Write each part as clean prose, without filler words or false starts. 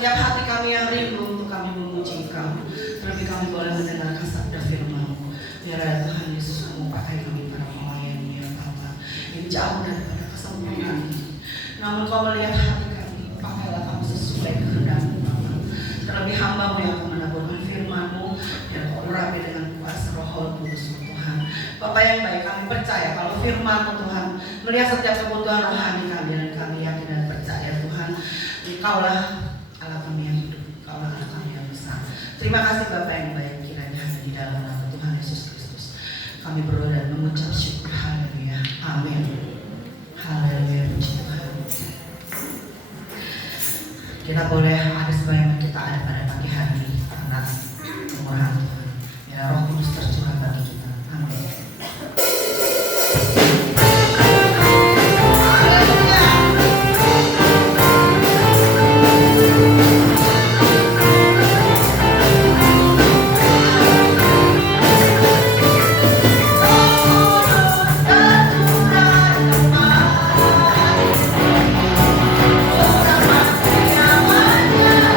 setiap hati kami yang rindu untuk kami memuji Engkau. Terlebih kami boleh mendengarkan sabda firman-Mu. Biar ya Tuhan Yesus kamu pakai kami para pelayan ya Allah. Yang jauh daripada kesempurnaan ini. Namun Kau melihat hati kami, pakailah kami sesuai kehendak-Mu Bapa. Terlebih hamba-Mu yang akan menaburkan firman-Mu, yang Kau urapi dengan kuasa Roh Kudus Tuhan. Bapak yang baik, kami percaya kalau firman-Mu Tuhan melihat setiap kebutuhan rohani kami, dan kami yakin dan percaya Tuhan Engkaulah Allah kami yang hidup, Engkaulah Allah kami yang besar. Terima kasih Bapak yang baik, kiranya hanya di dalam nama Tuhan Yesus Kristus kami berdoa dan mengucap syukur. Haleluya, amin. Haleluya, puji Tuhan. Kita boleh ada sebagaimana kita ada pada pagi hari karena kemurahan Tuhan. Ya, Roh Kudus tercurah bagi kita. Amin. Namanya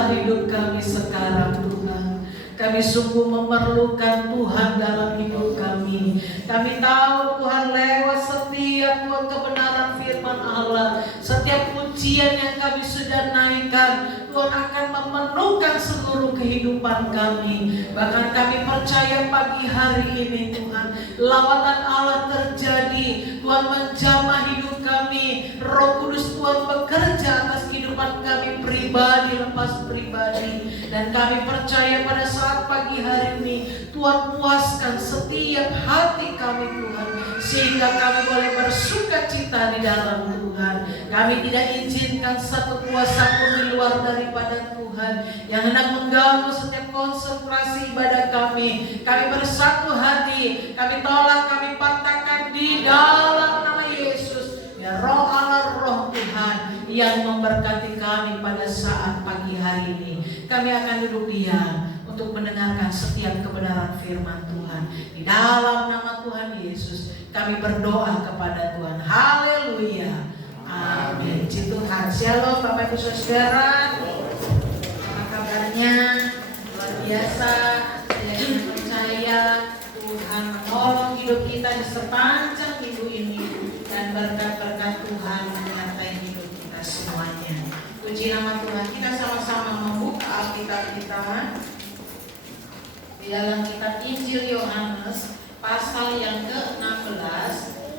Inilah hidup kami sekarang Tuhan. Kami sungguh memerlukan Tuhan dalam hidup kami. Kami tahu Tuhan lewat setiap Tuhan kebenaran firman Allah, setiap pujian yang kami sudah naikkan, Tuhan akan memenuhkan seluruh kehidupan kami. Bahkan kami percaya pagi hari ini Tuhan, lawatan Allah terjadi. Tuhan menjamah hidup kami. Roh Kudus Tuhan bekerja atas kehidupan kami pribadi lepas pribadi. Dan kami percaya pada saat pagi hari ini Tuhan puaskan setiap hati kami Tuhan, sehingga kami boleh bersuka cita di dalam Tuhan. Kami tidak izinkan satu kuasa pun di luar daripada Tuhan yang hendak mengganggu setiap konsentrasi ibadah kami. Kami bersatu hati, kami tolak, kami patahkan di dalam nama Yesus. Ya Roh Allah, Roh Tuhan yang memberkati kami pada saat pagi hari ini. Kami akan duduk diam untuk mendengarkan setiap kebenaran firman Tuhan. Di dalam nama Tuhan Yesus kami berdoa kepada Tuhan. Haleluya. Amin. Puji Tuhan. Shalom Bapak Ibu Saudara. Apa kabarnya? Luar biasa. Saya percaya Tuhan menolong hidup kita di sepanjang minggu ini, dan berkat-berkat Tuhan menyertai hidup kita semuanya. Puji nama Tuhan. Kita sama-sama membuka Alkitab kita di dalam kitab Injil Yohanes pasal yang ke-16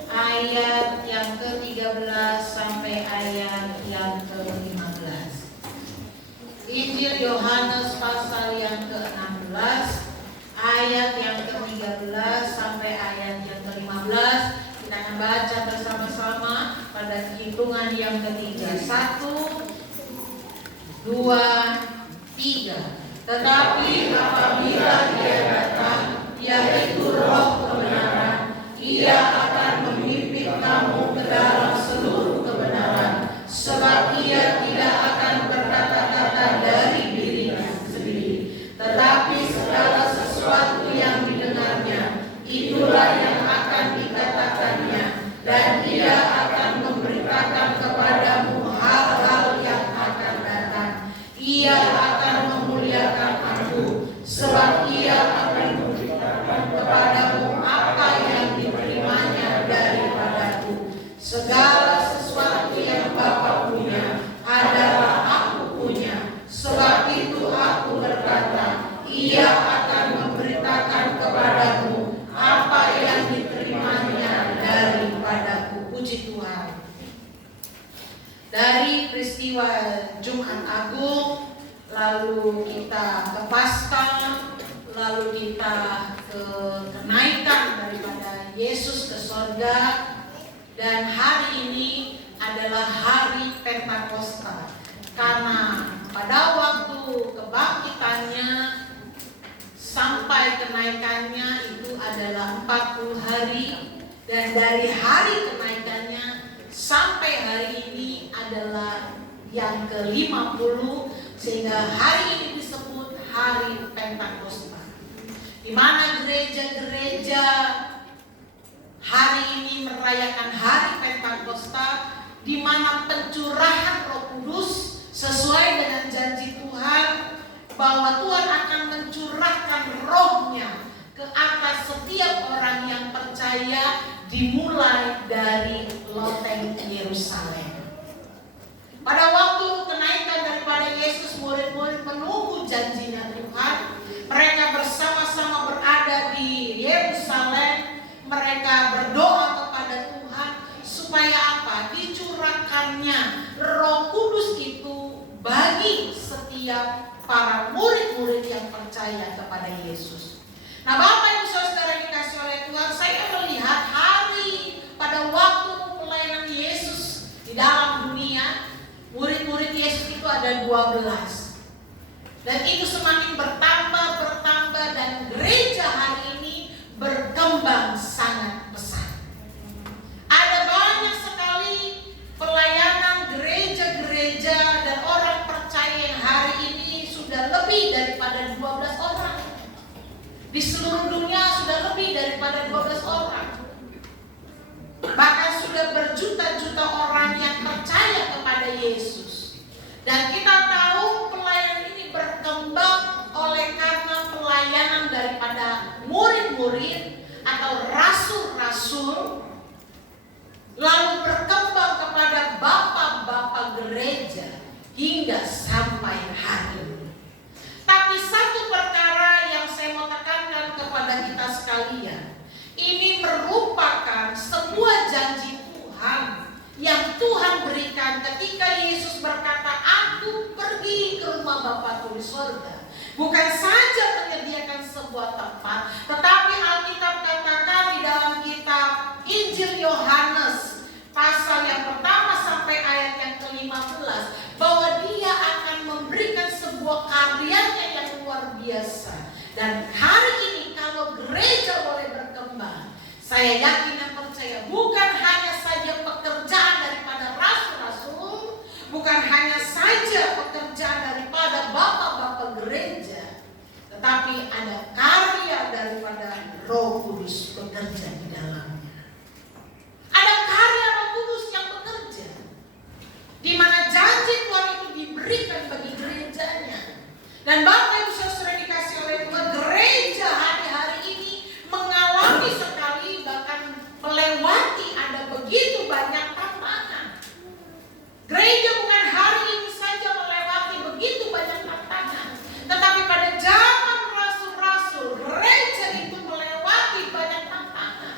ayat yang ke-13 sampai ayat yang ke-15. Injil Yohanes pasal yang ke-16 ayat yang ke-13 sampai ayat yang ke-15. Kita akan baca bersama-sama pada hitungan yang ketiga. 1, 2, 3. Tetapi apabila Dia datang, yaitu Roh kebenaran, Ia akan memimpin kamu ke dalam seluruh kebenaran, sebab Ia tidak akan berkata-kata dari dirinya sendiri, tetapi segala sesuatu yang didengarnya, itulah yang akan dikatakannya, dan Ia akan memberitakan kepadamu hal-hal yang akan datang. Ia akan memuliakan Aku, sebab Ia akan memberitakan kepadamu apa yang diterimanya daripadaku. Segala sesuatu yang Bapa punya adalah Aku punya, sebab itu Aku berkata, Ia akan memberitakan kepadamu apa yang diterimanya daripadaku. Puji Tuhan. Dari peristiwa Jumat Agung, lalu kita ke Paskah, lalu kita ke kenaikan daripada Yesus ke sorga, dan hari ini adalah hari Pentakosta, karena pada waktu kebangkitannya sampai kenaikannya itu adalah 40 hari, dan dari hari kenaikannya sampai hari ini adalah yang ke-50, sehingga hari ini disebut hari Pentakosta, di mana gereja-gereja hari ini merayakan hari Pentakosta, di mana pencurahan Roh Kudus sesuai dengan janji Tuhan bahwa Tuhan akan mencurahkan Roh-Nya ke atas setiap orang yang percaya, dimulai dari loteng Yerusalem. Pada waktu kenaikan daripada Yesus, murid-murid menunggu janjinya Tuhan. Mereka bersama-sama berada di Yerusalem. Mereka berdoa kepada Tuhan supaya apa? Dicurahkannya Roh Kudus itu bagi setiap para murid-murid yang percaya kepada Yesus. Nah, Bapak Ibu Saudara dikasih oleh Tuhan, saya melihat hari pada waktu pelayanan Yesus di dalam dunia, murid-murid Yesus itu ada 12. Dan itu semakin bertambah, dan gereja hari ini berkembang sangat besar. Ada banyak sekali pelayanan gereja-gereja dan orang percaya yang hari ini sudah lebih daripada 12 orang. Di seluruh dunia sudah lebih daripada 12 orang. Bahkan sudah berjuta-juta orang yang percaya kepada Yesus. Dan kita tahu pelayanan ini murid-murid atau rasul-rasul, lalu berkembang kepada bapak-bapak gereja hingga sampai hari ini. Tapi satu perkara yang saya mau tekankan kepada kita sekalian, ini merupakan sebuah janji Tuhan yang Tuhan berikan ketika Yesus berkata, "Aku pergi ke rumah Bapa-Ku di surga." Bukan saja menyediakan sebuah tempat, tetapi Alkitab katakan di dalam kitab Injil Yohanes pasal yang pertama sampai ayat yang ke-15 bahwa Dia akan memberikan sebuah karyanya yang luar biasa. Dan hari ini kalau gereja boleh berkembang, saya yakin dan percaya bukan hanya saja pekerjaan daripada rasul-rasul, bukan hanya saja pekerjaan daripada bapak-bapak gereja, tetapi ada karya daripada Roh Kudus bekerja di dalamnya. Ada karya Roh Kudus yang bekerja, di mana janji Tuhan itu diberikan bagi gerejanya. Dan Bapak Ibu Saudara dikasih oleh Tuhan, gereja hari-hari ini mengalami sekali, bahkan melewati ada begitu banyak tantangan. Gereja bukan hari ini saja melewati begitu banyak tantangan, tetapi pada zaman rasul-rasul gereja itu melewati banyak tantangan.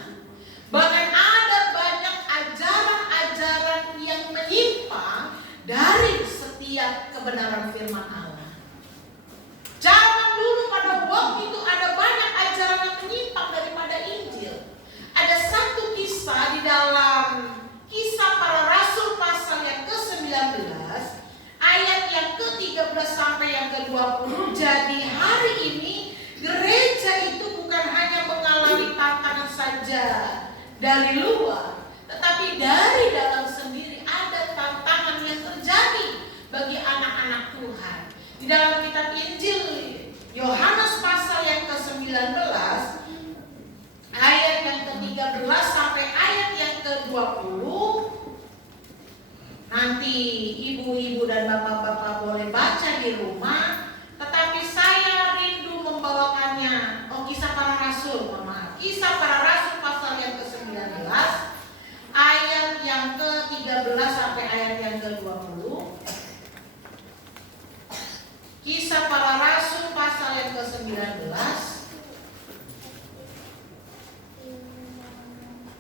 Bahkan ada banyak ajaran-ajaran yang menyimpang dari setiap kebenaran firman Allah. Zaman dulu pada waktu itu ada banyak ajaran yang menyimpang daripada Injil. Ada satu kisah di dalam Kisah Para Rasul pasal yang ke-19 ayat yang ke-13 sampai yang ke-20. Jadi hari ini gereja itu bukan hanya mengalami tantangan saja dari luar, tetapi dari dalam sendiri ada tantangan yang terjadi bagi anak-anak Tuhan. Di dalam kitab Injil Yohanes pasal yang ke-19 ayat yang ke-13 sampai ayat yang ke-20. Nanti ibu-ibu dan bapak-bapak boleh baca di rumah, tetapi saya rindu membawakannya. Kisah Para Rasul, Kisah Para Rasul pasal yang ke-19 ayat yang ke-13 sampai ayat yang ke-20. Kisah Para Rasul pasal yang ke-19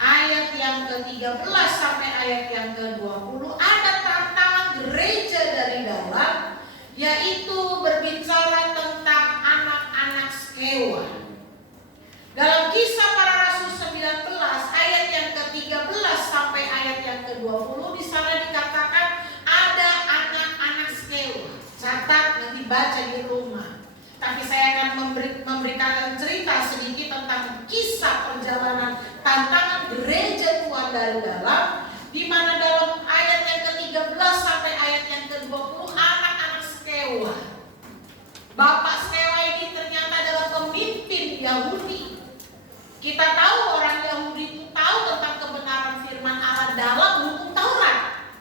ayat yang ke-13 sampai ayat yang ke-20. Ada tantangan gereja dari dalam, yaitu berbicara tentang anak-anak Skewa. Dalam Kisah Para Rasul 19 ayat yang ke-13 sampai ayat yang ke-20, di sana dikatakan ada anak-anak Skewa. Catat, nanti baca di rumah. Tapi saya akan memberikan cerita sedikit tentang kisah perjalanan tantangan gereja Tuhan dari dalam, di mana dalam ayat yang ke-13 sampai ayat yang ke-20 anak-anak Skewa. Bapak Skewa ini ternyata adalah pemimpin Yahudi. Kita tahu orang Yahudi itu tahu tentang kebenaran firman Allah dalam hukum Taurat.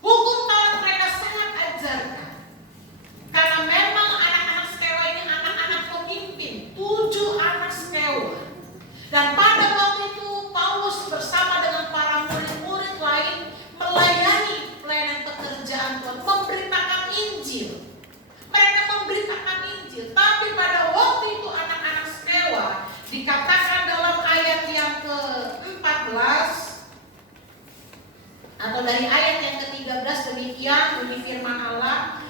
Hukum Taurat mereka sangat ajarkan. Karena memang anak-anak Skewa ini anak-anak pemimpin, 7 anak Skewa. Dan pada waktu itu Paulus bersama dengan para murid-murid lain melayani pelayanan pekerjaan Tuhan, memberitakan Injil. Mereka memberitakan Injil. Tapi pada waktu itu anak-anak Skewa dikatakan dalam ayat yang ke-14 atau dari ayat yang ke-13 demikian bunyi firman Allah.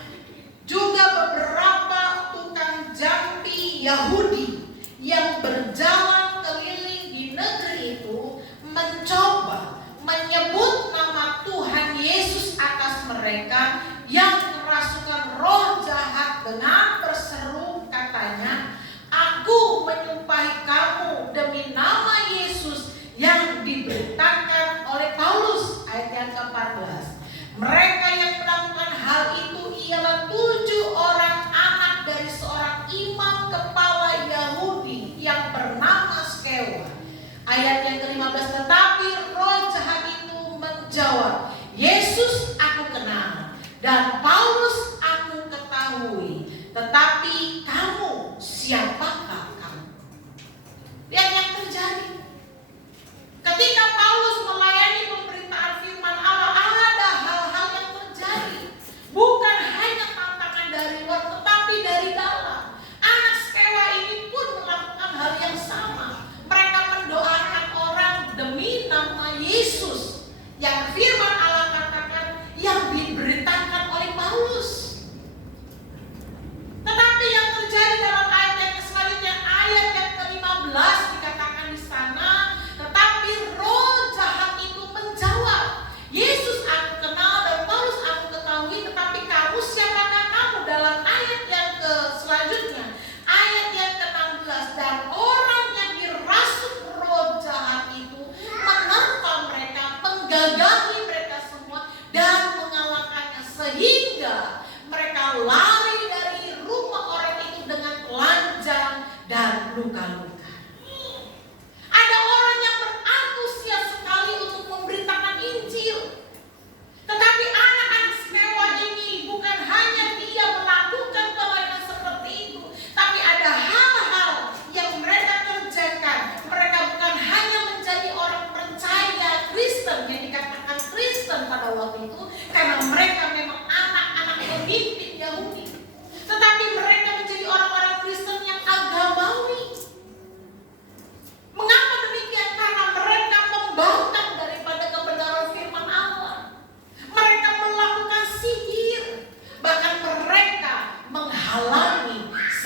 Juga beberapa tukang jampi Yahudi yang berjalan keliling di negeri itu mencoba menyebut nama Tuhan Yesus atas mereka yang kerasukan roh jahat dengan berseru katanya, "Aku menyumpahi kamu demi nama Yesus yang diberitakan oleh Paulus." Ayat yang ke-14. Mereka yang melakukan hal itu ialah 7 orang anak dari seorang imam kepala Yahudi yang bernama Skewa. Ayat yang ke-15, tetapi roh jahat itu menjawab, "Yesus aku kenal dan Paulus aku ketahui, tetapi kamu siapakah kamu?" Lihat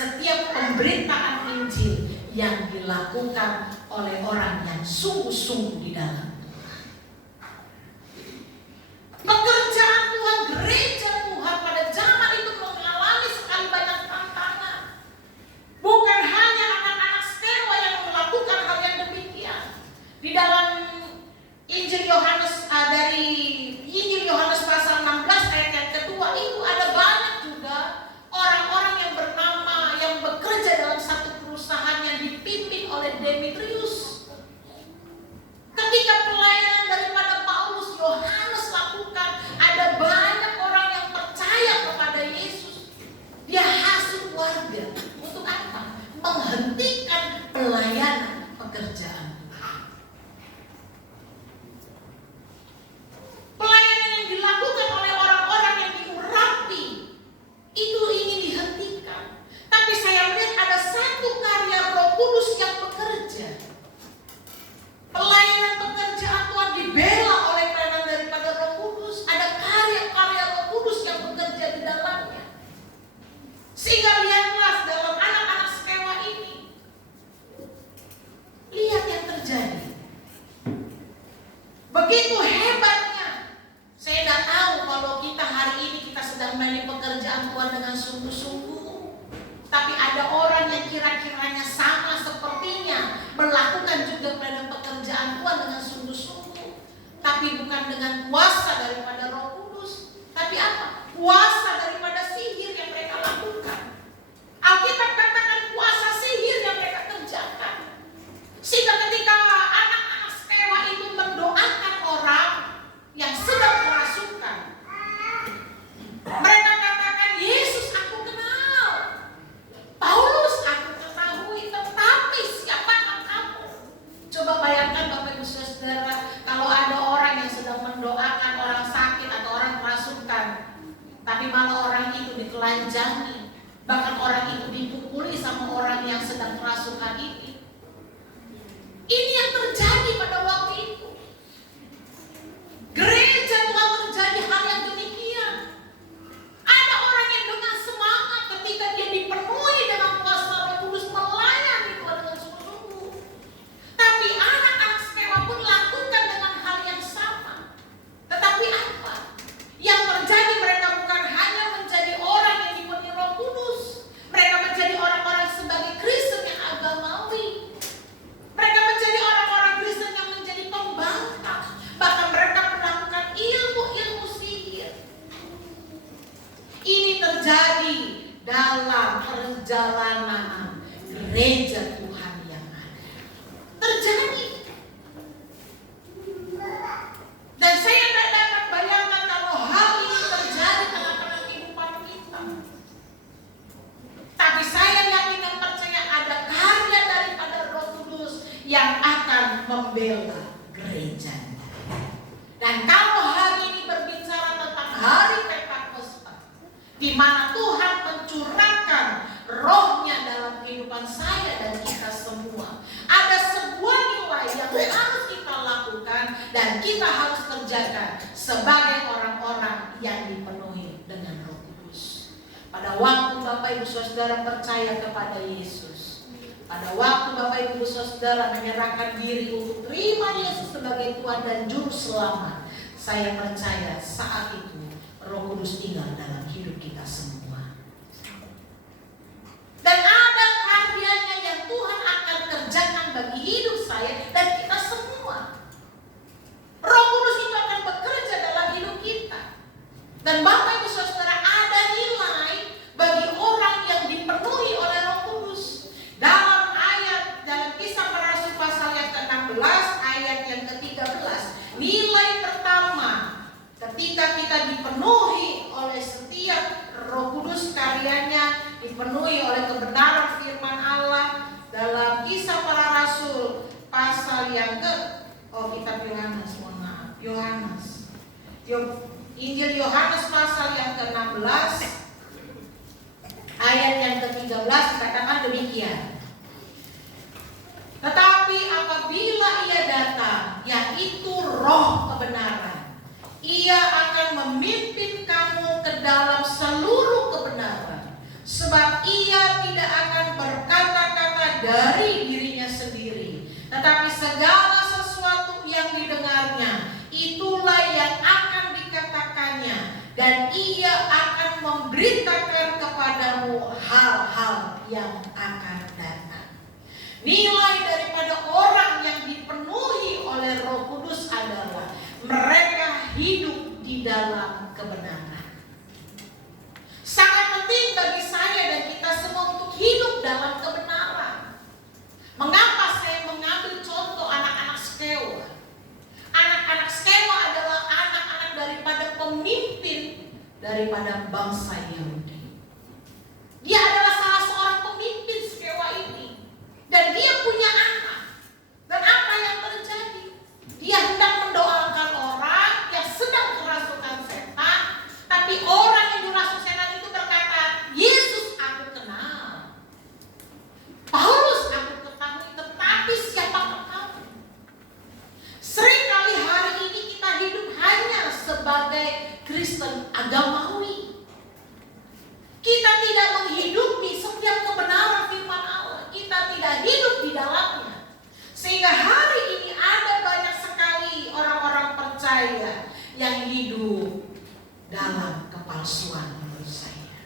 setiap pemberitaan Injil yang dilakukan oleh orang yang sungguh-sungguh di dalam pekerjaan Tuhan. Gereja Tuhan pada zaman itu mengalami sekali banyak tantangan. Bukan hanya anak-anak setewa yang melakukan hal yang demikian. Di dalam Injil Yohanes, dari Injil Yohanes pasal 16 ayat yang kedua itu ada banyak juga orang-orang yang bernama yang bekerja dalam satu perusahaan yang dipimpin oleh Demetrius. Ketika pelayanan daripada Paulus, Yohanes lakukan, ada banyak orang yang percaya kepada Yesus. Dia hasut warga. Untuk apa? Menghentikan pelayanan pekerjaan. Pelayanan yang dilakukan oleh orang-orang yang diurapi itu ingin dihentikan. Tapi saya melihat ada satu karya Roh Kudus yang bekerja. Pelayanan pekerjaan Tuhan dibela oleh pelayanan daripada Roh Kudus. Ada karya-karya Roh Kudus yang bekerja di dalamnya. Sehingga lihatlah dalam anak-anak sekewa ini. Lihat yang terjadi. Begitu hebatnya. Saya tidak tahu kalau kita hari ini kita sedang melayani pekerjaan Tuhan dengan sungguh-sungguh. Tapi ada orang yang kira-kiranya sama sepertinya melakukan juga pelayanan pekerjaan Tuhan dengan sungguh-sungguh. Tapi bukan dengan kuasa daripada Roh Kudus. Tapi apa? Kuasa daripada sihir yang mereka lakukan. Alkitab katakan kuasa sihir yang mereka kerjakan. Sehingga ketika anak-anak sekewa itu mendoakan orang yang sedang kerasukan, mereka katakan, Yesus aku kenal, Paulus aku ketahui, tetapi siapakah kamu? Coba bayangkan Bapak Ibu Saudara, kalau ada orang yang sedang mendoakan orang sakit atau orang kerasukan, tapi malah orang itu ditelanjangi, bahkan orang itu dipukuli sama orang yang sedang kerasukan ini. Ini yang terjadi pada waktu itu. Gereja Tuhan terjadi hal yang demikian. Ada orang yang dengan semangat ketika dia dipenuhi dengan kuasa Roh Kudus melayani Tuhan dengan sungguh-sungguh. Tapi anak-anak sekewa pun lakukan dengan hal yang sama. Tetapi apa? Yang terjadi mereka bukan hanya menjadi orang yang dipenuhi Roh Kudus. Mereka menjadi orang-orang sebagai Kristen yang agamawi. Mereka menjadi orang-orang Kristen yang menjadi pembangkang. Bahkan mereka melakukan ilmu-ilmu sihir. Ini terjadi dalam perjalanan gereja Tuhan yang ada. Terjadi. Dan saya tidak dapat bayangkan kalau hal ini terjadi dalam kehidupan kita. Tapi saya yakin dan percaya ada karya daripada Roh Kudus yang akan membela gerejanya. Dan kalau hari ini berbicara tentang hari Pentakosta, di mana Tuhan mencurahkan Roh-Nya dalam kehidupan saya dan kita semua, ada sebuah nilai yang harus kita lakukan dan kita harus kerjakan sebagai orang-orang yang dipenuhi dengan Roh Kudus. Pada waktu Bapak Ibu Saudara percaya kepada Yesus, pada waktu Bapak Ibu Saudara menyerahkan diri untuk terima Yesus sebagai Tuhan dan Juru Selamat, saya percaya saat itu Roh Kudus tinggal dalam hidup kita semua. Dan ada karyanya yang Tuhan akan kerjakan bagi hidup saya dan kita semua. Roh Kudus itu akan bekerja dalam hidup kita. Dan Bapak Ibu Saudara, ada nilai bagi orang yang dipenuhi oleh Roh Kudus. Dalam Kisah Para Rasul pasal yang ke-16 ayat yang ke-13, nilai pertama ketika kita dipenuhi oleh setiap Roh Kudus, karyanya dipenuhi oleh kebenaran firman Allah. Dalam Kisah Para Rasul pasal yang kitab Yohanes, Injil Yohanes pasal yang ke-16 ayat yang ke-13 dikatakan demikian. Tetapi apabila ia datang, yaitu Roh kebenaran, ia akan memimpin kamu ke dalam seluruh kebenaran, sebab ia tidak dan ia akan memberitakan kepadamu hal-hal yang akan datang. Nilai daripada orang yang dipenuhi oleh Roh Kudus adalah mereka hidup di dalam kebenaran. Sangat penting bagi saya dan kita semua untuk hidup dalam kebenaran. Mengapa saya mengambil contoh anak-anak Skewa? Anak-anak Skewa adalah anak-anak daripada pemimpin daripada bangsa Yahudi. Dia adalah salah seorang pemimpin Skewa ini. Dan dia punya anak. Dan apa yang terjadi? Dia hendak mendoakan orang yang sedang kerasukan setan. Tapi orang yang dirasuk setan itu berkata, Yesus aku kenal, Paulus aku ketahui, tetapi siapakah kamu? Seringkali hari ini kita hidup hanya sebagai Kristen agamawi. Kita tidak menghidupi setiap kebenaran firman Allah. Kita tidak hidup di dalamnya. Sehingga hari ini ada banyak sekali orang-orang percaya yang hidup dalam kepalsuan menurut saya.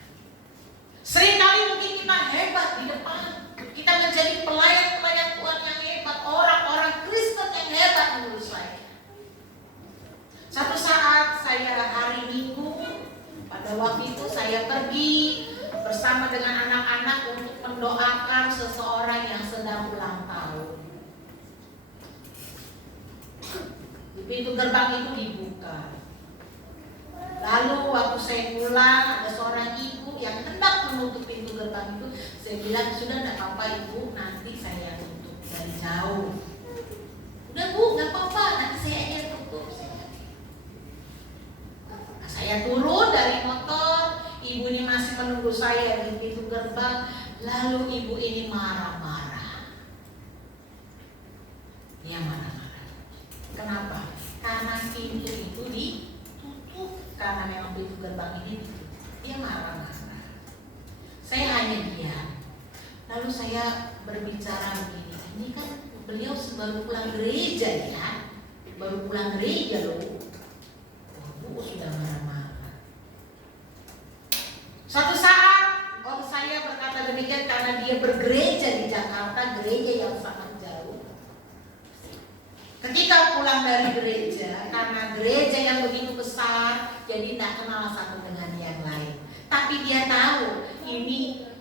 Seringkali mungkin kita hebat di depan. Kita menjadi pelayan-pelayan Tuhan yang hebat. Orang-orang Kristen yang hebat menurut saya. Satu saat saya hari Minggu, pada waktu itu saya pergi bersama dengan anak-anak untuk mendoakan seseorang yang sedang ulang tahun. Di pintu gerbang itu dibuka. Lalu waktu saya pulang, ada seorang ibu yang hendak menutup pintu gerbang itu. Saya bilang, sudah tidak apa-apa ibu, nanti saya tutup dari jauh. Udah bu, nggak apa-apa, nanti saya aja tutup. Saya turun dari motor, ibu ini masih menunggu saya di pintu gerbang. Lalu ibu ini marah-marah. Dia marah-marah. Kenapa? Karena pintu itu ditutup. Karena memang pintu gerbang ini ditutup. Dia marah-marah. Saya hanya diam. Lalu saya berbicara begini. Ini kan beliau baru pulang gereja ya. Baru pulang gereja loh. Bu sudah marah-marah. Suatu saat om saya berkata demikian karena dia bergereja di Jakarta, gereja yang sangat jauh. Ketika pulang dari gereja, karena gereja yang begitu besar, jadi tidak kenal satu dengan yang lain. Tapi dia tahu ini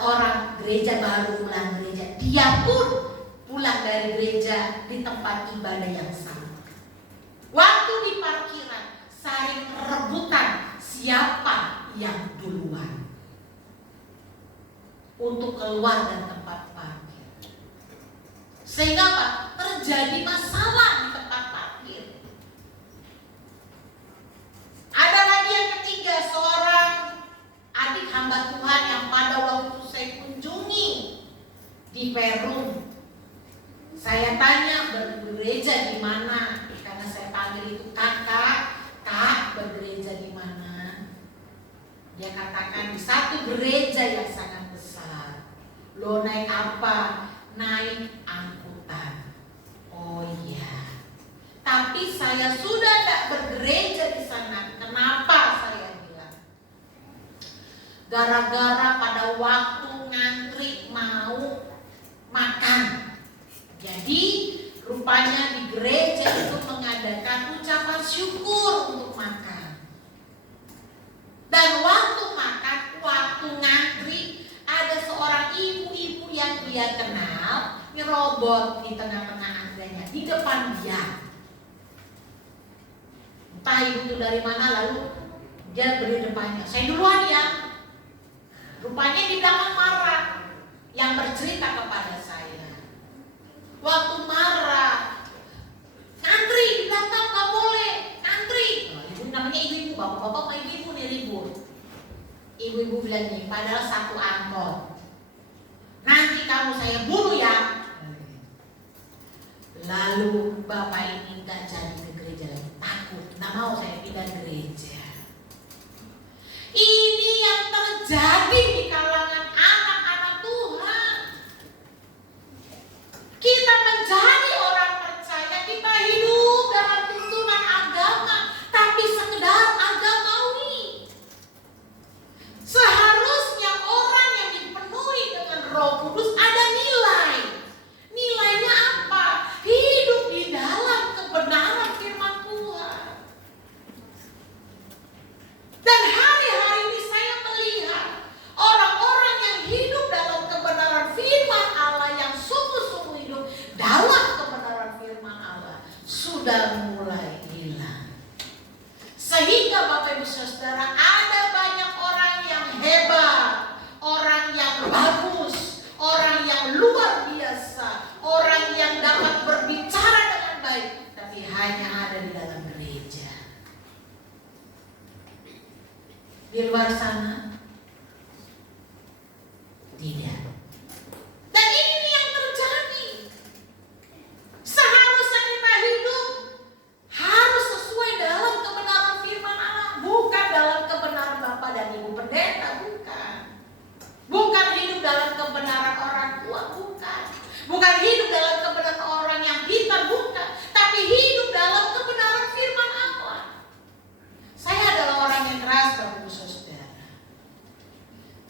orang gereja baru pulang gereja. Dia pun pulang dari gereja di tempat ibadah yang sama. Waktu di parkiran saling rebutan siapa yang duluan untuk keluar dari tempat parkir. Sehingga apa? Terjadi masalah di tempat parkir. Ada lagi yang ketiga, seorang adik hamba Tuhan yang pada waktu itu saya kunjungi di Peru. Saya tanya bergereja di mana, karena saya panggil itu kakak. Kak, bergereja di mana? Dia katakan di satu gereja yang sangat besar. Lo naik apa? Naik angkutan. Oh iya. Tapi saya sudah tidak bergereja di sana. Kenapa? Saya bilang. Gara-gara pada waktu ngantri mau makan. Jadi rupanya di gereja itu mengadakan ucapan syukur untuk makan. Dan waktu makan, waktu ngantri, ada seorang ibu-ibu yang dia kenal nyerobot di tengah-tengah antriannya, di depan dia. Entah ibu itu dari mana, lalu dia beri depannya. Saya duluan ya. Rupanya di belakang marah yang bercerita kepada saya. Waktu marah, ngantri di belakang nggak boleh, ngantri. Ibu namanya ibu-ibu, bapak-bapak sama ibu-ibu nih ribut. Ibu-ibu bilang nih, padahal satu angkot. Nanti kamu saya bunuh ya. Lalu bapak ini nggak jadi ke gereja lagi, takut, nggak mau saya pindah gereja. Ini yang terjadi di kalangan anak-anak Tuhan. Kita menjadi orang percaya, kita hidup dalam tuntunan agama, tapi sekedar agamawi. Roh Kudus ada nilai. Nilainya apa? Hidup di dalam kebenaran firman Tuhan. Dan hari-hari ini saya melihat orang-orang yang hidup dalam kebenaran firman Allah, yang sungguh-sungguh hidup dalam kebenaran firman Allah, sudah mulai hilang. Sehingga Bapak Ibu Saudara, ada banyak orang yang hebat, orang yang bagus, orang yang luar biasa, orang yang dapat berbicara dengan baik, tapi hanya ada di dalam gereja. Di luar sana tidak. Dan ini yang terjadi. Seharusnya kita hidup harus sesuai dalam kebenaran firman Allah, bukan dalam kebenaran Bapak dan Ibu pendeta, bukan. Bukan hidup dalam kebenaran orang tua, bukan. Bukan hidup dalam kebenaran orang yang pintar, bukan. Tapi hidup dalam kebenaran firman Allah. Saya adalah orang yang keras, Bapak Ibu Saudara.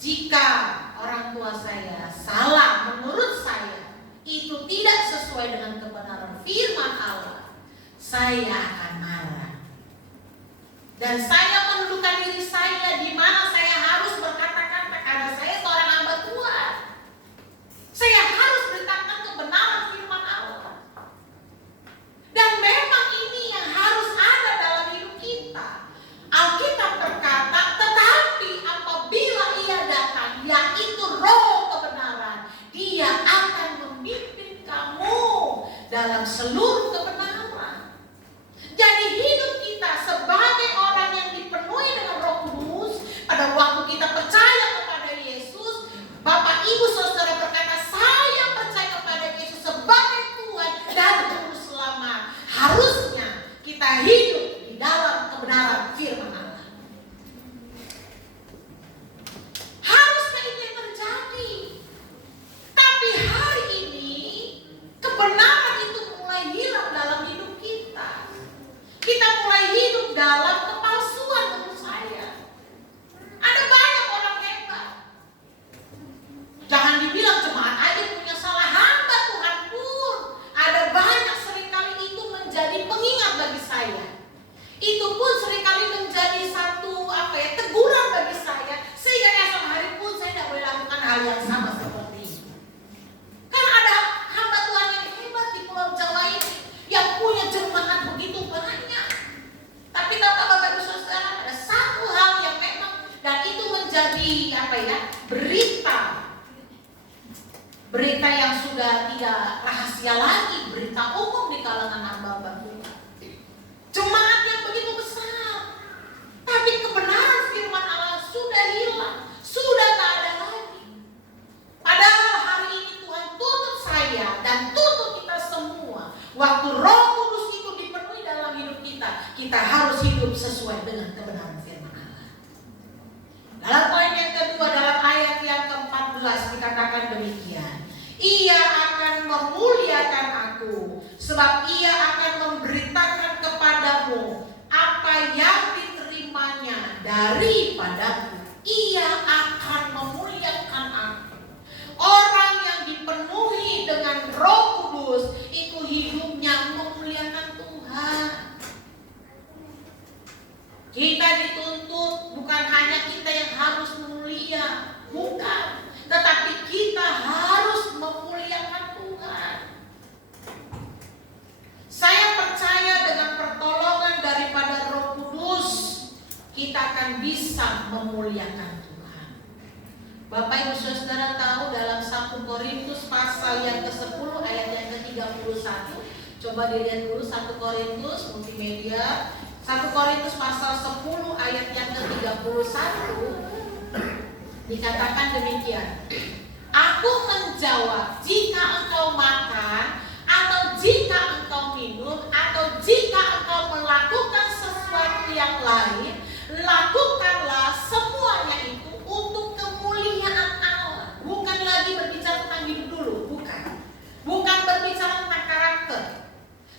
Jika orang tua saya salah menurut saya, itu tidak sesuai dengan kebenaran firman Allah, saya akan marah. Dan saya menundukkan diri saya di mana saya harus berkata-kata, karena saya seorang hamba Tuhan. Saya harus beritakan kebenaran firman Allah. Dan memang ini yang harus ada dalam hidup kita. Alkitab berkata, tetapi apabila ia datang, yaitu Roh kebenaran, dia akan memimpin kamu dalam seluruh kebenaran. Jadi hidup kita sebagai orang yang dipenuhi dengan Roh Kudus, pada waktu kita percaya kepada Yesus, Bapak Ibu Saudara berkata, saya percaya kepada Yesus sebagai Tuhan dan Juru Selamat. Harusnya kita hidup di dalam kebenaran firman Allah. Harusnya ini yang terjadi. Tapi hari ini kebenaran itu mulai hilang dalam hidup kita. Kita mulai hidup dalam kepalsuan menurut saya. Ada banyak orang hebat. Jangan dibilang jemaat aja punya salah, hamba Tuhan pun ada banyak, seringkali itu menjadi pengingat bagi saya. Itu pun seringkali menjadi satu teguran bagi saya, sehingga esok hari pun saya tidak boleh lakukan hal yang sama seperti itu. Karena ada hamba Tuhan yang hebat di Pulau Jawa ini, yang punya jemaat begitu banyak. Tapi Bapak Ibu Saudara, ada satu hal yang memang, dan itu menjadi berita yang sudah tidak rahasia lagi, berita umum di kalangan hamba-hamba Tuhan. Jemaat yang begitu besar, tapi kebenaran firman Allah sudah hilang, sudah tak ada lagi. Padahal hari ini Tuhan tuntut saya dan tuntut kita semua, waktu Roh Kudus itu dipenuhi dalam hidup kita, kita harus hidup sesuai dengan kebenaran firman Allah. Dalam poin yang kedua, dalam ayat yang ke-14 dikatakan demikian, ia akan memuliakan aku, sebab ia akan memberitakan kepadamu apa yang diterimanya daripadaku. Ia akan memuliakan aku. Orang yang dipenuhi dengan Roh Kudus itu hidupnya memuliakan Tuhan. Kita dituntut bukan hanya kita yang harus mulia, bukan, tetapi kita harus memuliakan Tuhan. Saya percaya dengan pertolongan daripada Roh Kudus, kita akan bisa memuliakan Tuhan. Bapak Ibu Saudara tahu dalam 1 Korintus pasal yang ke-10 ayat yang ke-31. Coba dilihat dulu 1 Korintus multimedia. 1 Korintus pasal 10 ayat yang ke-31 dikatakan demikian. Aku menjawab, jika engkau makan atau jika engkau minum atau jika engkau melakukan sesuatu yang lain, lakukanlah semuanya itu untuk kemuliaan Allah. Bukan lagi berbicara tentang hidup dulu, bukan berbicara tentang karakter.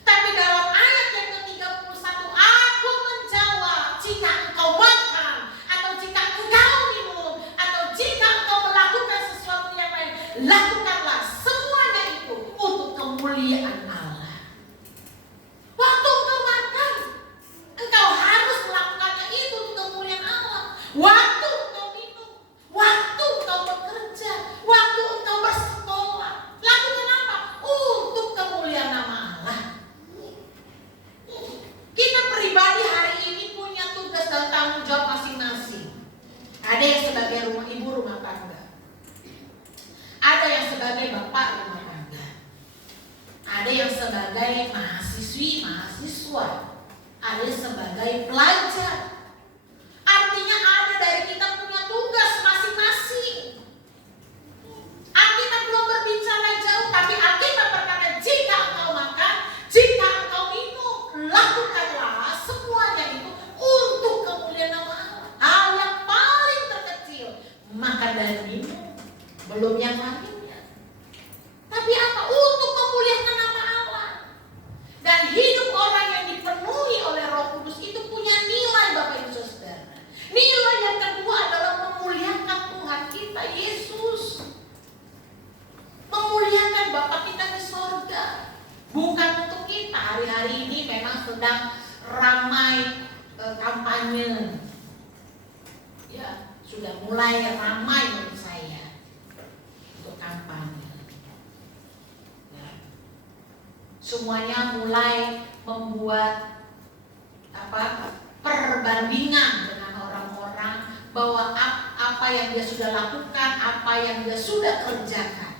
Tapi dalam ayat yang ke-31, aku menjawab, jika engkau makan atau jika engkau minum atau jika engkau melakukan sesuatu yang lain, lakukanlah semuanya itu untuk kemuliaan Allah. Waktu engkau makan, engkau harus melakukannya itu untuk kemuliaan Allah. Waktu engkau minum, waktu engkau bekerja, waktu engkau bersekolah, lakukan apa? Untuk kemuliaan nama Allah. Kita pribadi hari ini punya tugas dan tanggung jawab masing-masing. Ada yang sebagai ibu rumah tangga, ada yang sebagai bapak rumah tangga, ada yang sebagai mahasiswi, mahasiswa, ada yang sebagai pelajar. Artinya ada dari kita punya tugas masing-masing. Alkitab belum berbicara jauh, tapi Alkitab berkata jika engkau makan, jika engkau minum, lakukanlah semuanya itu untuk kemuliaan nama Allah. Hal yang paling terkecil, makan dan minum, belum yang lainnya. Tapi apa? Untuk memuliakan nama Allah. Dan hidup orang yang dipenuhi oleh Roh Kudus itu punya nilai, Bapak Ibu Saudara. Nilai yang kedua adalah memuliakan Tuhan kita Yesus. Memuliakan Bapa kita di sorga. Bukan untuk kita. Hari-hari ini memang sedang ramai kampanye. Ya, sudah mulai ramai menurut saya untuk kampanye. Ya. Semuanya mulai membuat perbandingan dengan orang-orang bahwa apa yang dia sudah lakukan, apa yang dia sudah kerjakan.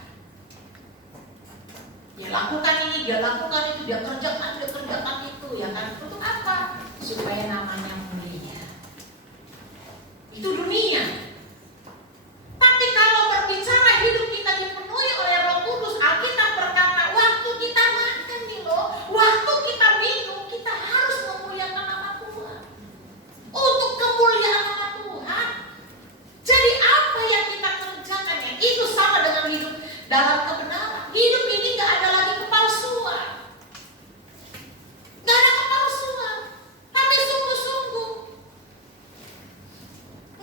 Dia lakukan ini, dia lakukan itu, dia kerjakan itu, ya kan? Untuk apa? Supaya namanya mulia. Itu dunia. Tapi kalau berbicara hidup kita dipenuhi oleh Roh Kudus, Alkitab berkata waktu kita makan nih loh, waktu kita minum, kita harus memuliakan nama Tuhan. Untuk kemuliaan nama Tuhan. Jadi apa yang kita kerjakan ya, itu sama dengan hidup dalam kebenaran. Hidup ini gak ada lagi kepalsuan. Gak ada kepalsuan. Tapi sungguh-sungguh.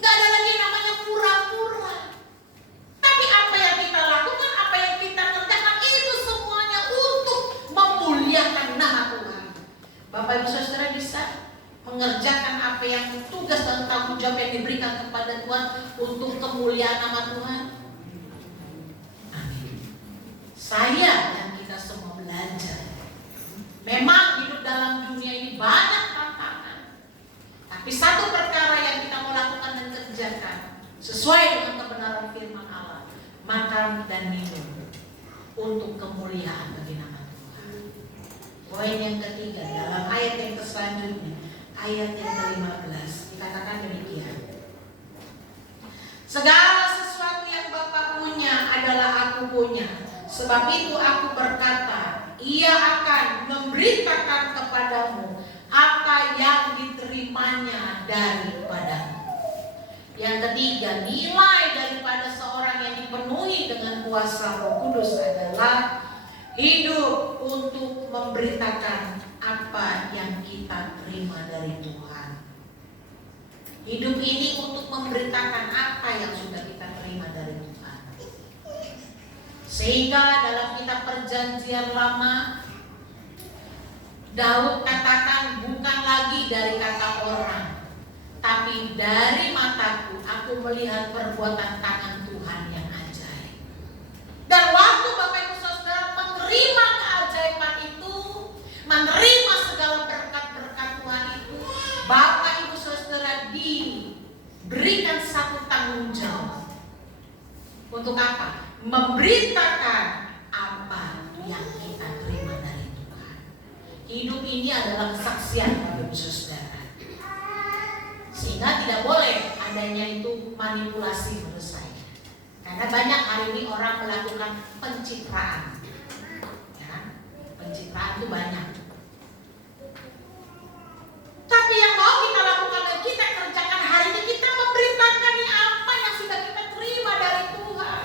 Gak ada lagi namanya pura-pura. Tapi apa yang kita lakukan, apa yang kita kerjakan, itu semuanya untuk memuliakan nama Tuhan. Bapak Ibu Saudara bisa mengerjakan apa yang tugas dan tanggung jawab yang diberikan kepada Tuhan untuk kemuliaan nama Tuhan. Amin. Saya dan kita semua belajar. Memang hidup dalam dunia ini banyak tantangan. Tapi satu perkara yang kita mau lakukan dan kerjakan sesuai dengan kebenaran firman Allah, makan dan minum untuk kemuliaan bagi nama Tuhan. Poin yang ketiga dalam ayat yang selanjutnya, ayat yang ke-15 dikatakan demikian. Segala sesuatu yang Bapa punya adalah aku punya. Sebab itu aku berkata, Ia akan memberitakan kepadamu apa yang diterimanya daripadamu. Yang ketiga, nilai daripada seorang yang dipenuhi dengan kuasa Roh Kudus adalah hidup untuk memberitakan apa yang kita terima dari Tuhan. Hidup ini untuk memberitakan apa yang sudah kita terima dari Tuhan. Sehingga dalam kitab Perjanjian Lama, Daud katakan bukan lagi dari kata orang, tapi dari mataku aku melihat perbuatan tangan Tuhan yang ajaib. Dan waktu Bapak Ibu Saudara menerima keajaiban itu, menerima segala berkat-berkat Tuhan itu, Bapak Ibu Saudara diberikan satu tanggung jawab. Untuk apa? Memberitakan apa yang kita terima dari Tuhan. Hidup ini adalah kesaksian Bapak Ibu Saudara. Sehingga tidak boleh adanya itu manipulasi menurut saya. Karena banyak hari ini orang melakukan pencitraan. Ya, pencitraan itu banyak. Tapi yang mau kita lakukan dan kita kerjakan hari ini, kita memberitakan apa yang sudah kita terima dari Tuhan.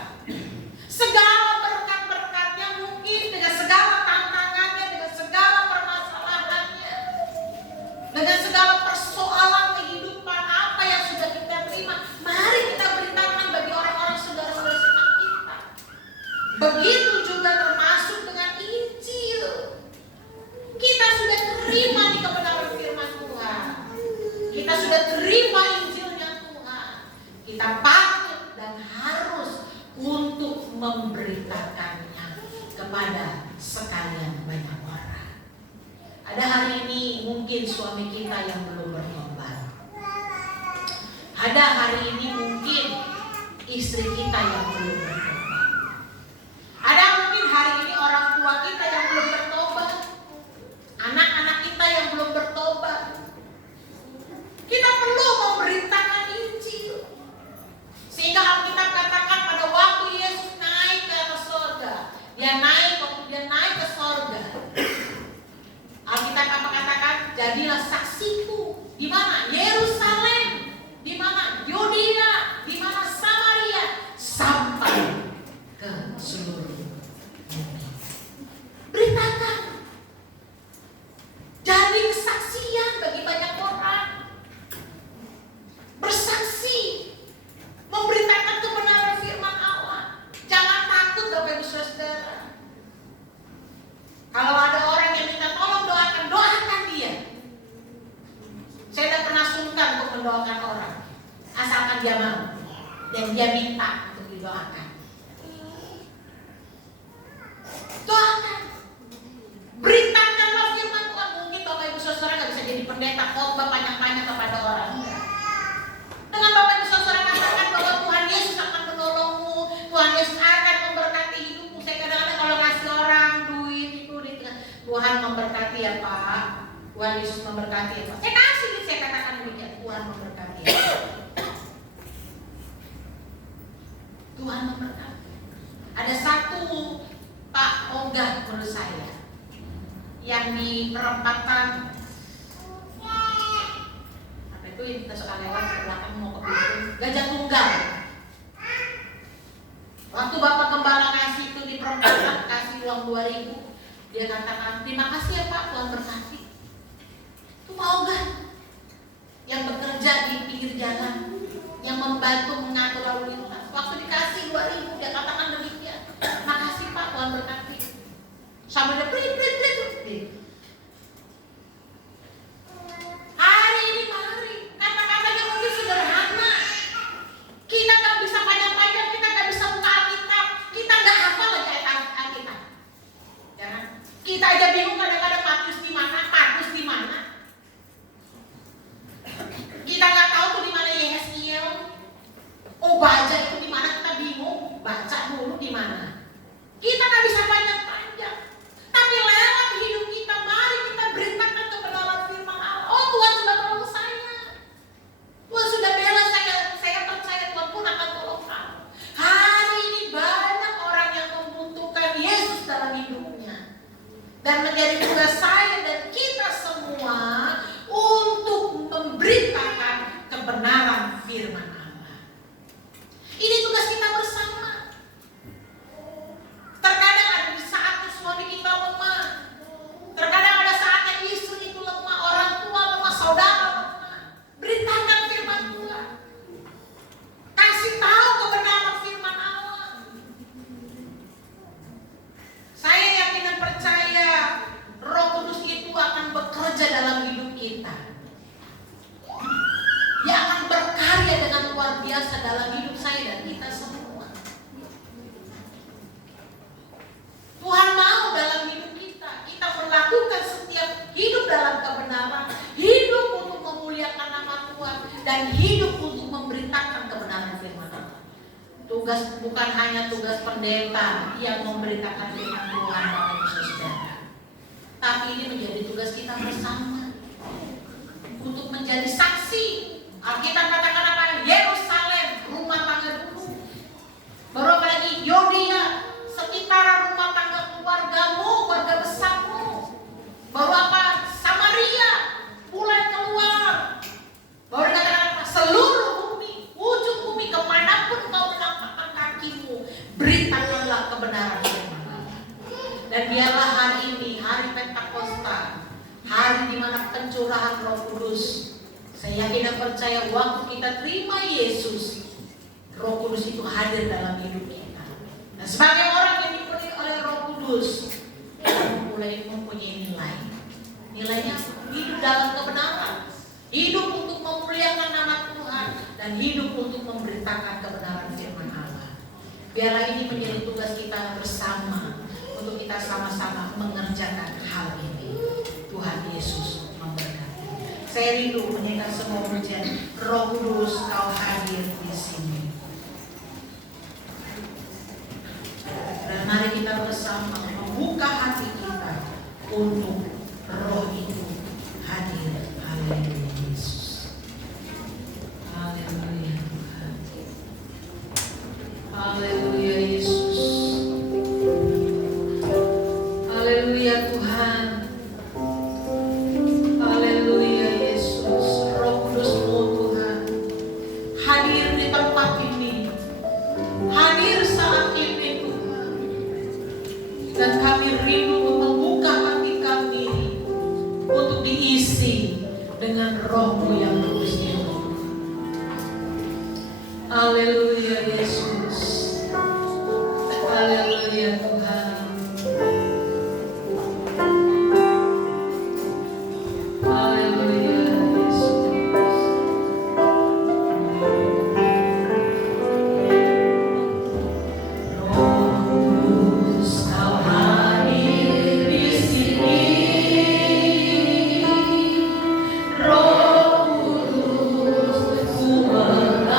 Segala berkat-berkatnya mungkin dengan segala tantangannya, dengan segala permasalahannya, dengan segala persoalan kehidupan apa yang sudah kita terima. Mari kita beritakan bagi orang-orang saudara-saudara kita. Begitu juga termasuk dengan Injil. Kita sudah terima nih kebenaran firman Tuhan. Kita sudah terima Injilnya Tuhan. Kita patut dan harus untuk memberitakannya kepada sekalian banyak orang. Ada hari ini mungkin suami kita yang belum bertobat. Ada hari ini mungkin istri kita yang belum bertobat. Ada mungkin hari ini orang tua kita yang belum bertobat. Anak-anak kita yang belum bertobat. Kita perlu memberitakan Injil. Sehingga Alkitab katakan pada waktu Yesus naik ke atas surga, waktu dia naik ke surga, Alkitab apa katakan? Jadilah saksiku. Di mana? Yerusalem. Di mana? Yudea. Di mana? Samaria. Sampai ke seluruh bumi. Beritakan. Jadi kesaksian bagi banyak orang. Bersaksi. Memberitakan kebenaran firman Allah. Jangan takut Bapak Ibu Saudara. Kalau ada orang yang minta tolong doakan dia. Saya tidak pernah sungkan untuk mendoakan orang, asalkan dia mau dan dia minta untuk didoakan. Doakan. Beritakanlah firman Tuhan. Mungkin Bapak Ibu Saudara nggak bisa jadi pendeta khotbah panjang-panjang kepada orang. Dengan Bapak Ibu Saudara katakan bahwa Tuhan Yesus akan menolongmu, Tuhan Yesus akan memberkati hidupmu. Saya kadang-kadang kalau ngasih orang duit itu, Tuhan memberkati ya Pak, Tuhan Yesus memberkati ya Pak. Saya kasih duit, saya katakan demikian, Tuhan memberkati ya Pak. Tuhan memberkati. Ada satu Pak Ogah menurut saya yang di perempatan kita suka lewat ke belakang mau ke pintu Gajah Tunggal. Waktu Bapak Gembala kasih itu di perempatan, kasih uang 2.000, dia katakan terima kasih ya Pak, Tuhan berkati. Itu Pak Ogah yang bekerja di pinggir jalan, yang membantu mengatur lalu lintas. Waktu dikasih 2.000, dia katakan demikian, makasih Pak, Tuhan berkati. Sambil dia prit. Hari ini mari, kata-katanya mungkin sederhana. Kita gak bisa panjang-panjang, kita gak bisa buka Alkitab, kita gak hafal aja ayat Alkitab. Ya kan? Kita aja bingung kadang-kadang Matius di mana. Kita gak tahu tuh di mana Yehezkiel. Baca itu di mana, kita bingung. Baca dulu di mana. Kita gak bisa panjang-panjang. Tapi lewat hidup kita, mari kita beritakan kebenaran firman Allah. Oh, Tuhan sudah tolong saya. Tuhan sudah bela saya. Saya percaya Tuhan pun akan tolong kamu. Hari ini banyak orang yang membutuhkan Yesus dalam hidupnya. Dan menjadi tugas saya dan kita semua untuk memberitakan kebenaran firman Allah. Ini tugas kita bersama. Terkadang ada di saatnya suami kita lemah. Terkadang ada saatnya istri itu lemah, orang tua lemah, saudara lemah. Beritakan firman Tuhan. Kasih tahu kebenaran firman Allah. Saya yakin dan percaya Roh Kudus itu akan bekerja dalam hidup kita. Dia akan berkarya dengan luar biasa dalam hidup saya dan kita semua. Tuhan mau dalam hidup kita melakukan setiap hidup dalam kebenaran, hidup untuk memuliakan nama Tuhan, dan hidup untuk memberitakan kebenaran firman Allah. Tugas bukan hanya tugas pendeta yang memberitakan firman Tuhan Bapak Ibu Saudara, tapi ini menjadi tugas kita bersama untuk menjadi saksi. Alkitab katakan apa? Yerusalem, rumah tangga dulu. Baru apa lagi? Yudea, sekitaran rumah tangga keluargamu, keluarga besarmu. Baru apa? Samaria, mulai keluar. Baru dikatakan apa? Seluruh bumi, ujung bumi, kemanapun kau melangkahkan kakimu, beritakanlah kebenaran firman Allah. Dan biarlah hari ini, hari Pentakosta, hari di mana pencurahan Roh Kudus. Saya yakin dan percaya waktu kita terima Yesus, Roh Kudus itu hadir dalam hidup kita. Dan sebagai orang yang Kudus mulai mempunyai nilai. Nilainya hidup dalam kebenaran, hidup untuk memuliakan nama Tuhan, dan hidup untuk memberitakan kebenaran firman Allah. Biarlah ini menjadi tugas kita bersama untuk kita sama-sama mengerjakan hal ini. Tuhan Yesus memberkati. Saya rindu menyanyikan semua pujian. Roh Kudus, Kau hadir di sini. Dan mari kita bersama membuka hati kita untuk Roh itu hadir. Haleluya Yesus. Haleluya Tuhan. Haleluya Yesus. Haleluya Tuhan. Haleluya Yesus. Roh Kudus-Mu Tuhan hadir di tempat ini. Hadir saat ini Tuhan. Dan kami rindu untuk membuka hati kami untuk diisi dengan Roh-Mu yang kudus itu. Haleluya Yesus. Haleluya Tuhan. Haleluya Yesus. Roh Kudus, Kau hadir di sini. Roh Kudus, ku mengasihi-Mu.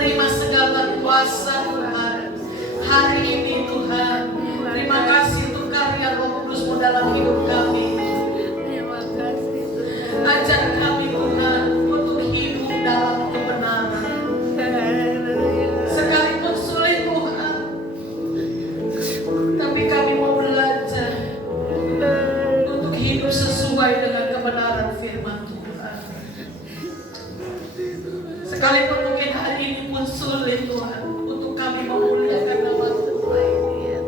menerima segala kuasa Tuhan. Hari ini Tuhan, terima kasih untuk karya Roh Kudus-Mu dalam hidup kami. Terima kasih Tuhan. Ajar kami Tuhan untuk hidup dalam kebenaran. Sekalipun sulit Tuhan, tapi kami mau belajar untuk hidup sesuai dengan kebenaran firman Tuhan. Sekalipun mungkin hari ini pun sulit Tuhan untuk kami memuliakan nama Tuhan,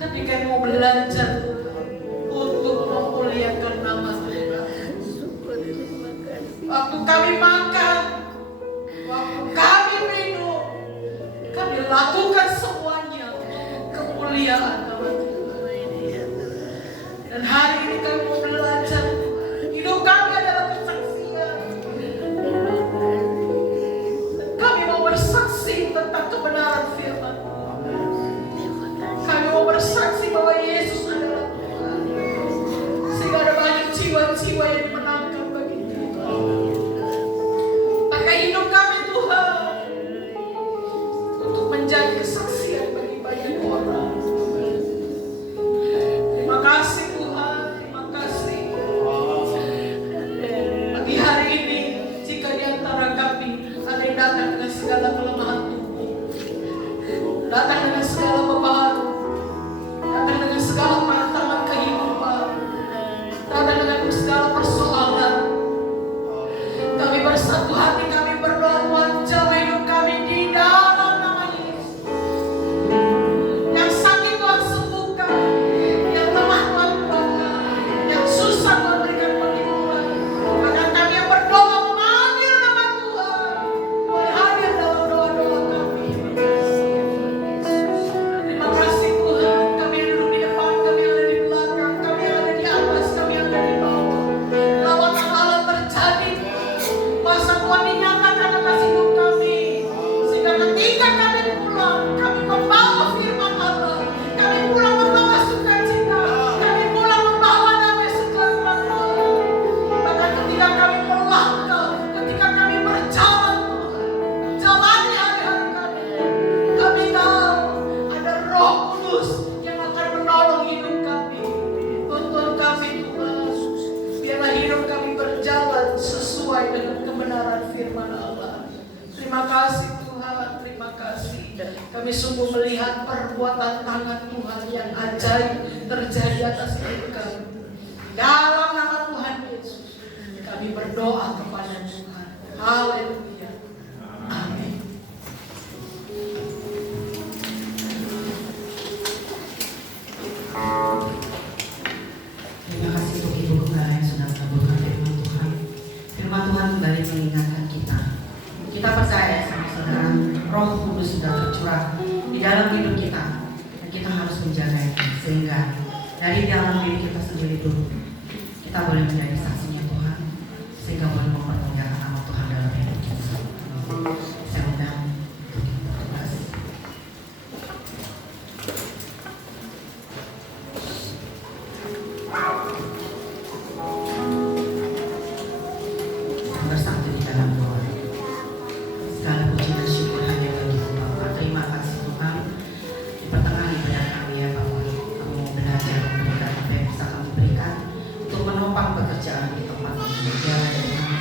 tapi kami mau belajar Tuhan untuk memuliakan nama Tuhan. Waktu kami makan, waktu kami minum, kami lakukan semuanya untuk kemuliaan nama Tuhan. Dan hari ini kami mau belajar Tuhan, hidup kami adalah kesaksian. Kami mau bersaksi tentang kebenaran firman Tuhan. Kami mau bersaksi bahwa Yesus adalah Tuhan, sehingga ada banyak jiwa-jiwa yang dimenangkan bagi kita. Pakai hidup kami Tuhan untuk menjadi kesaksian bagi banyak orang. Terima kasih Tuhan, terima kasih. Pagi hari ini, jika di antara kami ada yang datang dengan segala kelemahan tubuh, datang dengan segala beban, datang dengan segala tantangan kehidupan, datang dengan segala persoalan, kami bersatu hati, kami berdoa Tuhan, jamah hidup kami di dalam nama Yesus. Yang sakit Tuhan sembuhkan, yang lemah Tuhan kuatkan, yang susah Tuhan berikan penghiburan. Bahkan kami yang berdoa memanggil nama Tuhan, Tuhan hadir dalam doa-doa kami. Terima kasih Tuhan, kami yang duduk di depan, kami yang ada di belakang, kami yang ada di atas, kami yang ada di bawah. Lawatan Allah terjadi, kuasa Tuhan dinyatakan atas hidup kami, sehingga ketika kami pulang, kami membawa firman Allah, kami pulang membawa sukacita, kami pulang membawa damai sejahtera Tuhan. Bahkan ketika kami melangkah, ketika kami berjalan Tuhan, jalani hari-hari kami tahu ada Roh Kudus yang akan menolong hidup kami. Tuntun kami Tuhan, biarlah hidup kami berjalan sesuai dengan kebenaran firman Allah. Terima kasih Tuhan, terima kasih. Kami sungguh melihat perbuatan tangan Tuhan yang ajaib terjadi atas hidup kami. Dalam nama Tuhan Yesus, kami berdoa kepada Tuhan. Haleluya. Amin. Terima kasih untuk Ibu Gembala yang sudah melakukan firman Tuhan. Firman Tuhan kembali mengingatkan kita. Kita percaya sama saudara, Roh Kudus sudah tercurah di dalam hidup kita, dan kita harus menjaganya sehingga dari dalam diri kita sendiri dulu kita boleh menjadi saksinya Tuhan, sehingga boleh mempermuliakan nama Tuhan dalam hidup kita. Saya undang tugas. Bersatu di dalam doa. Segala puji dan syukur hanya bagi Bapa. Terima kasih Tuhan di pertengahan ibadah kami ya Bapa. Kamu belajar memberikan apa yang bisa kami berikan untuk menopang pekerjaan di tempat bekerja Tuhan.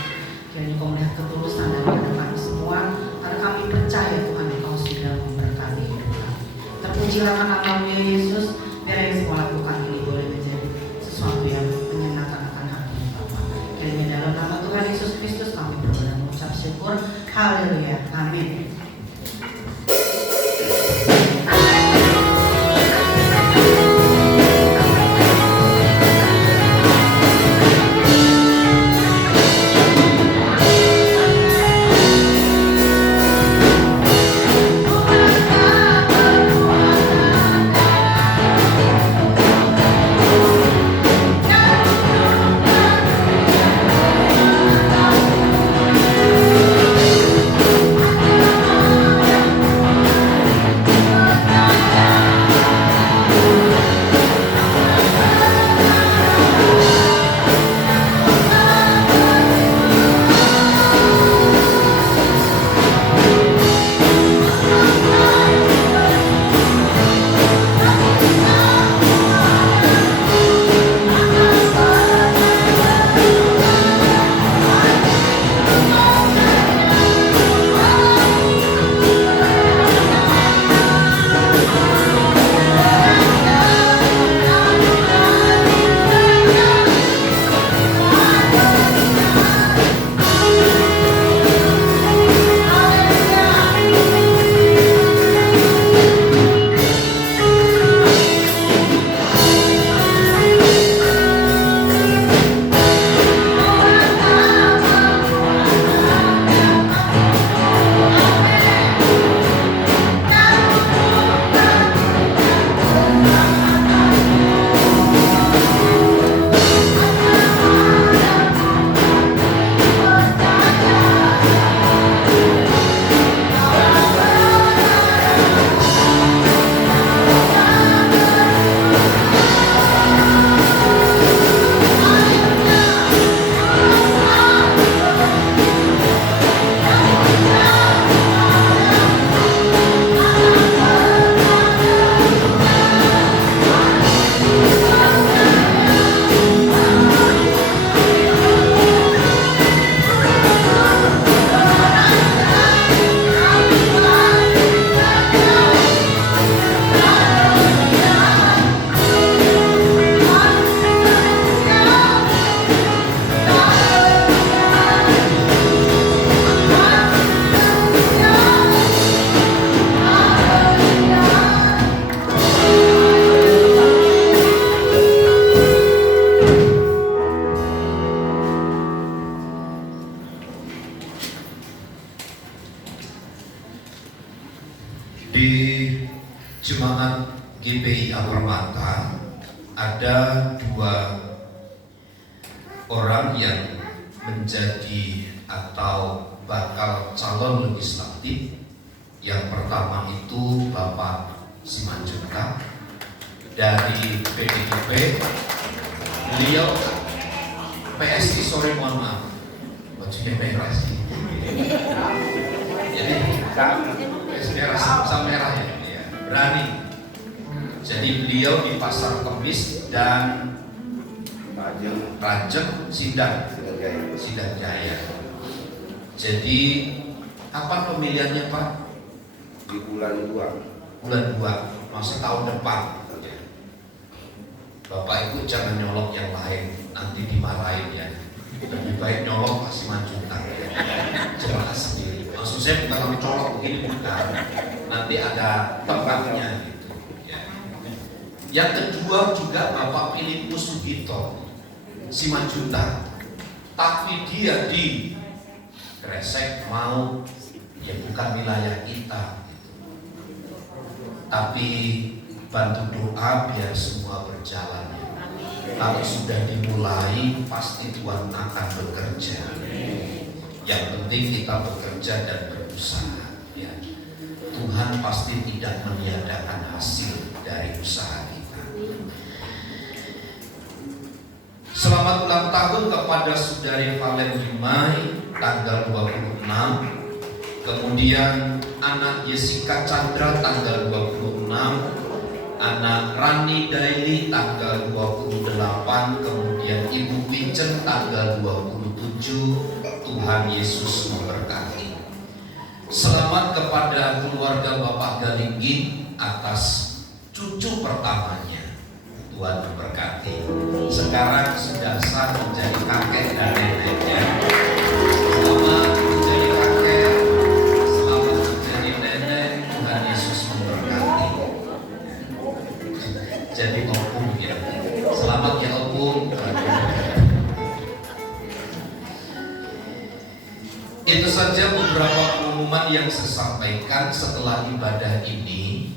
Kiranya Kau melihat ketulusan dari kami semua, karena kami percaya Tuhan Engkau sudah memberkati hidup kami. Terpujilah nama-Mu ya Yesus. Biar yang semua lakukan ini boleh menjadi sesuatu yang menyenangkan akan hati Bapa. Kiranya dalam nama Tuhan Yesus Kristus kami berdoa dan mengucap syukur. Haleluya. Amin. Di Jemaat GPI Permata ada 2 orang yang menjadi atau bakal calon legislatif. Yang pertama itu Bapak Simanjuntak dari PDIP. Beliau PSI, sore mohon maaf, bajunya merah sih. Jadi merah sama merah ya, berani. Jadi beliau di Pasar Kemis dan Rajek Sidang Jaya. Jadi kapan pemilihannya Pak? Di bulan 2. Bulan 2, masih tahun depan. Bapak Ibu jangan nyolok yang lain, nanti dimarahin ya. Lebih baik nyolok Pak Simanjuntak ya. Jelas sendiri. Maksud saya bukan kami colok begini, bukan. Nanti ada tempatnya gitu ya. Yang kedua juga Bapak Filipus Sugito Simanjuntak, tapi dia di Kresek mau, ya bukan wilayah kita, tapi bantu doa biar semua berjalan. Kalau sudah dimulai pasti Tuhan akan bekerja. Yang penting kita bekerja dan berusaha ya. Tuhan pasti tidak meniadakan hasil dari usaha kita. Selamat ulang tahun kepada Saudari Valen Limai tanggal 26. Kemudian anak Jessica Chandra tanggal 26, anak Rani Daily tanggal 28, kemudian Ibu Wincen tanggal 27. Tuhan Yesus memberkati. Selamat kepada keluarga Bapak Galinggi atas cucu pertamanya. Tuhan memberkati. Sekarang sudah sah menjadi kakek dan neneknya. Selamat menjadi kakek, selamat menjadi nenek. Tuhan Yesus memberkati. Jadi opung ya. Selamat ya opung. Itu saja beberapa pengumuman yang saya sampaikan setelah ibadah ini.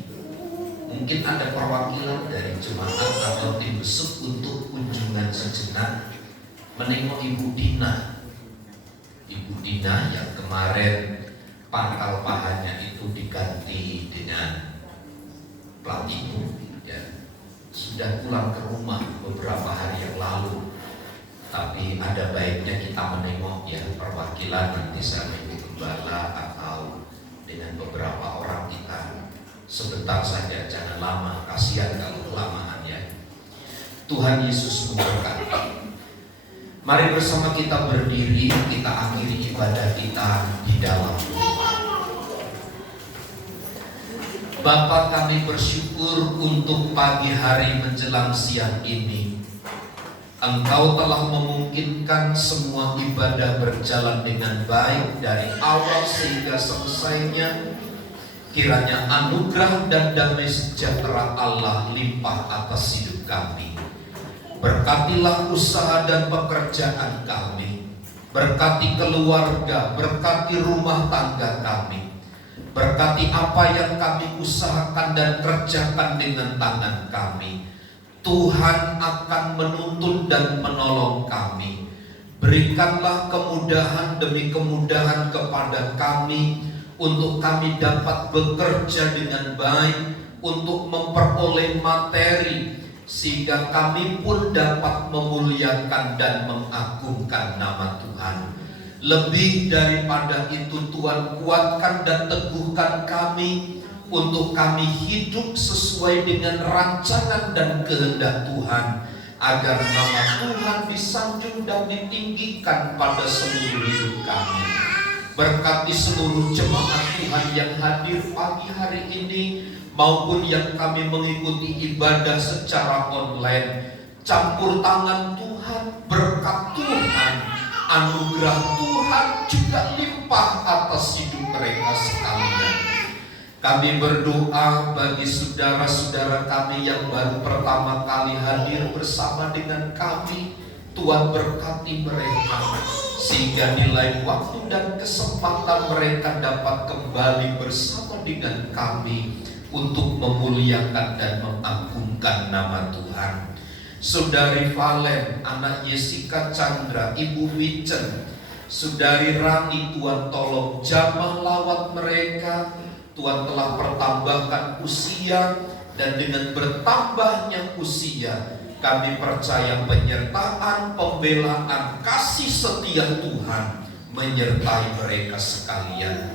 Mungkin ada perwakilan dari jemaat atau tim besuk untuk kunjungan sejenak menengok Ibu Dina. Ibu Dina yang kemarin pangkal pahanya itu diganti dengan plat ibu ya. Sudah pulang ke rumah beberapa hari yang lalu. Tapi ada baiknya kita menengok ya perwakilan, nanti saya dengan gembala atau dengan beberapa orang kita sebentar saja, jangan lama, kasihan kalau kelamaan ya. Tuhan Yesus memberkati. Mari bersama kita berdiri, kita akhiri ibadah kita di dalam doa. Bapa, kami bersyukur untuk pagi hari menjelang siang ini. Engkau telah memungkinkan semua ibadah berjalan dengan baik dari awal sehingga selesainya. Kiranya anugerah dan damai sejahtera Allah limpah atas hidup kami. Berkatilah usaha dan pekerjaan kami. Berkati keluarga, berkati rumah tangga kami. Berkati apa yang kami usahakan dan kerjakan dengan tangan kami. Tuhan akan menuntun dan menolong kami. Berikanlah kemudahan demi kemudahan kepada kami untuk kami dapat bekerja dengan baik, untuk memperoleh materi, sehingga kami pun dapat memuliakan dan mengagungkan nama Tuhan. Lebih daripada itu, Tuhan kuatkan dan teguhkan kami untuk kami hidup sesuai dengan rancangan dan kehendak Tuhan, agar nama Tuhan disanjung dan ditinggikan pada seluruh hidup kami. Berkati seluruh jemaat Tuhan yang hadir pagi hari ini maupun yang kami mengikuti ibadah secara online. Campur tangan Tuhan, berkat Tuhan, anugerah Tuhan juga limpah atas hidup mereka sekalian. Kami berdoa bagi saudara-saudara kami yang baru pertama kali hadir bersama dengan kami. Tuhan berkati mereka, sehingga nilai waktu dan kesempatan mereka dapat kembali bersama dengan kami untuk memuliakan dan mengagungkan nama Tuhan. Saudari Valen, anak Jessica Chandra, Ibu Wicen, Saudari Rani, Tuhan tolong jamah lawat mereka. Tuhan telah pertambahkan usia, dan dengan bertambahnya usia kami percaya penyertaan, pembelaan, kasih setia Tuhan menyertai mereka sekalian.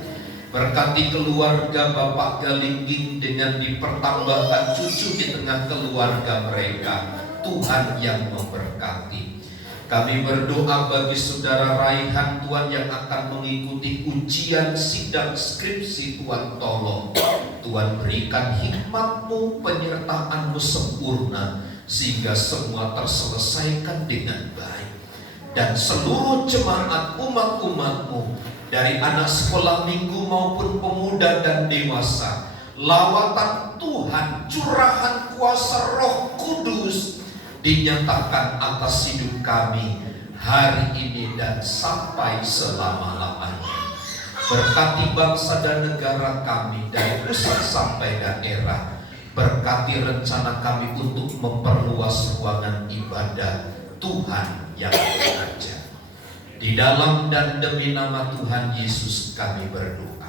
Berkati keluarga Bapak Galingging dengan dipertambahkan cucu di tengah keluarga mereka. Tuhan yang memberkati. Kami berdoa bagi saudara Raihan, Tuhan, yang akan mengikuti ujian sidang skripsi. Tuhan tolong, Tuhan berikan hikmat-Mu, penyertaan-Mu sempurna, sehingga semua terselesaikan dengan baik. Dan seluruh jemaat umat-umat-Mu, dari anak sekolah minggu maupun pemuda dan dewasa, lawatan Tuhan, curahan kuasa Roh Kudus dinyatakan atas hidup kami hari ini dan sampai selama-lamanya. Berkati bangsa dan negara kami dari pusat sampai daerah. Berkati rencana kami untuk memperluas ruangan ibadah Tuhan yang bekerja. Di dalam dan demi nama Tuhan Yesus kami berdoa.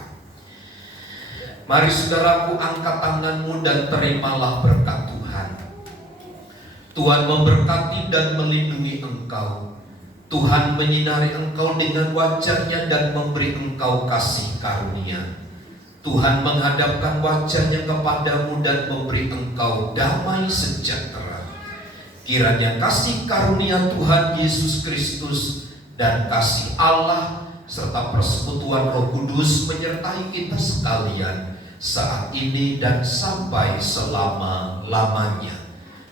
Mari saudaraku, angkat tanganmu dan terimalah berkat Tuhan. Tuhan memberkati dan melindungi engkau. Tuhan menyinari engkau dengan wajah-Nya dan memberi engkau kasih karunia. Tuhan menghadapkan wajah-Nya kepadamu dan memberi engkau damai sejahtera. Kiranya kasih karunia Tuhan Yesus Kristus dan kasih Allah serta persekutuan Roh Kudus menyertai kita sekalian saat ini dan sampai selama-lamanya.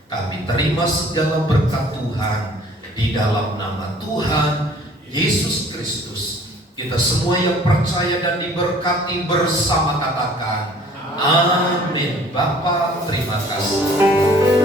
Kami terima segala berkat Tuhan di dalam nama Tuhan Yesus Kristus. Kita semua yang percaya dan diberkati bersama katakan amin. Bapa, terima kasih.